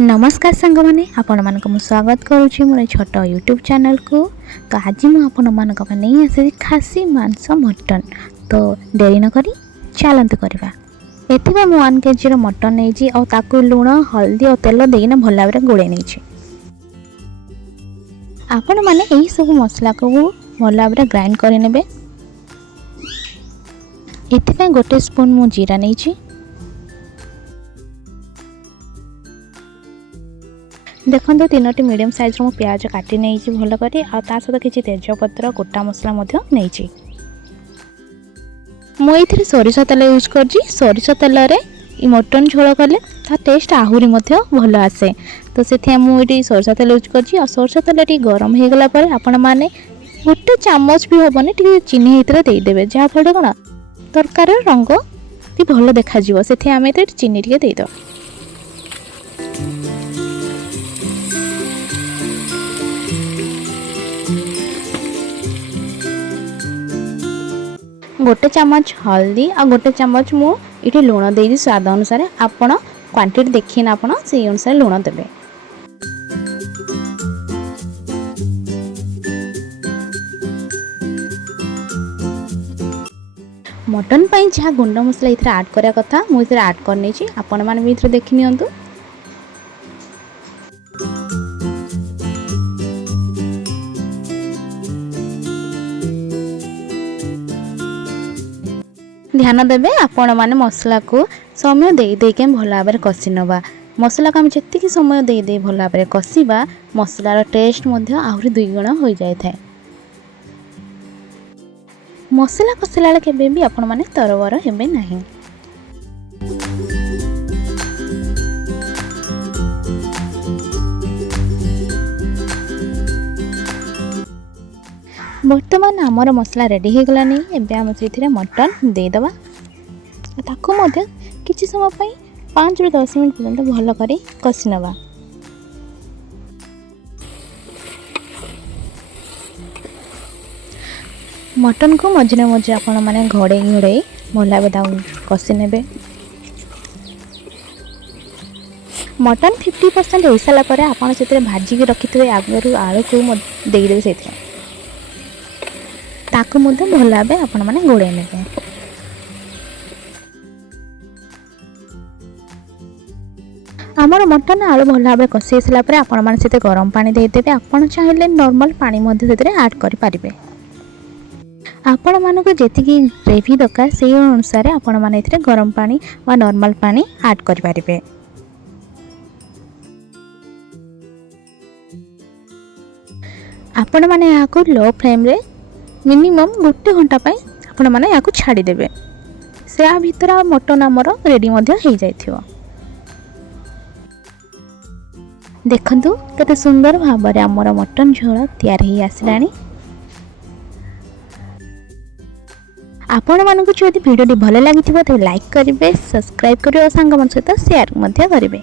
नमस्कार सांग मैंने आपण मानक स्वागत करुच्ची मोर छोट यूट्यूब चैनल को। तो आज मुझे मानक नहीं आसी खासी मांस मटन। तो डेरी न करी चलते करवा। एथि मु 1 kg मटन नहीं लुण हल्दी और तेल देना भल भाव गोले नहीं। आपण मैंने यही सब मसला को भल भाव ग्राइंड करे। एथि गोटे स्पून मु जीरा नहीं। देखो 3टी मीडियम साइज रो प्याज काटी नहीं भल करी सहित किसी तेजपत्र गोटा मसला नहीं। मुझे सोरिष तेल यूज कर सोरिष तेल मटन झोल कले टेस्ट आहरी भल आसे। तो से मुझे सोरिष तेल यूज कर सोरिष तेल गरम हो गला आपण मैंने गोटे चामच भी हेनी टी चीनी देदेवे जहाँफल कौन तरकार रंग भल देखा से आम चीनी टे देद। गोटे चामच हल्दी आ गोटे चामच मु इटी लुण दे स्वाद अनुसार आपण क्वांटिटी देखिए आपण से अनुसार लुण देबे। मटन पई जहाँ गुंड मसला इथरे ऐड करिया कथा मु इथरे ऐड कर नै छी। आपण माने भी इथरे देखि नियंतु। ध्यान देवे आपण माने मसला को समय दे दे के भल भाव कषि नवा। मसला को आम जी समय दे दे भल भाव कषिबा मसलार टेस्ट आहरी 2 गुण हो जाए थाए। मसला कषिला केबे भी आपण माने तरबर हेबे नहीं। बर्तमान आमर मसला रेडी हो गलानी। एबे आम से मटन देदबा ताकू मध्य किछि समय पई 5 ରୁ 10 मिनट पर्यंत भल करी कषि नवा। मटन को मझे मझे आपण माने घोड़े घोड़े भल भाव कषि नेबे। मटन 50% हो सारा पर आपण से भाजिकी रखिथे आगरू आलू को देदेवे से ताकू मध्य भल भाव आपण माने गोड़े नेबे। आमर मटन आलू भल भाव कषि आसला पर आपण माने से गरम पानी देदेवे। आपण चाहिले नॉर्मल पानी मध्य से ऐड करि परिबे। आपण मानक जेतिकी ग्रेवी दरकार से अनुसार आपण माने इथरे गरम पानी वा नॉर्मल पानी ऐड करि परिबे। आपण माने या को लो फ्लेम रे मिनिमम 1 घंटा पई आपण माने या को छाड़ी देबे। से आ भीतर मटन आमर रेडी मध्य हो जाइथियो। देखंतु केते सुंदर भाव रे आमर मटन झोल तैयार ही आसलानी। आपण मानकु जदि वीडियो भल लागिथिबो तो लाइक करिवे, सब्सक्राइब करिवे और सांग मन सहित शेयर मध्य करिवे।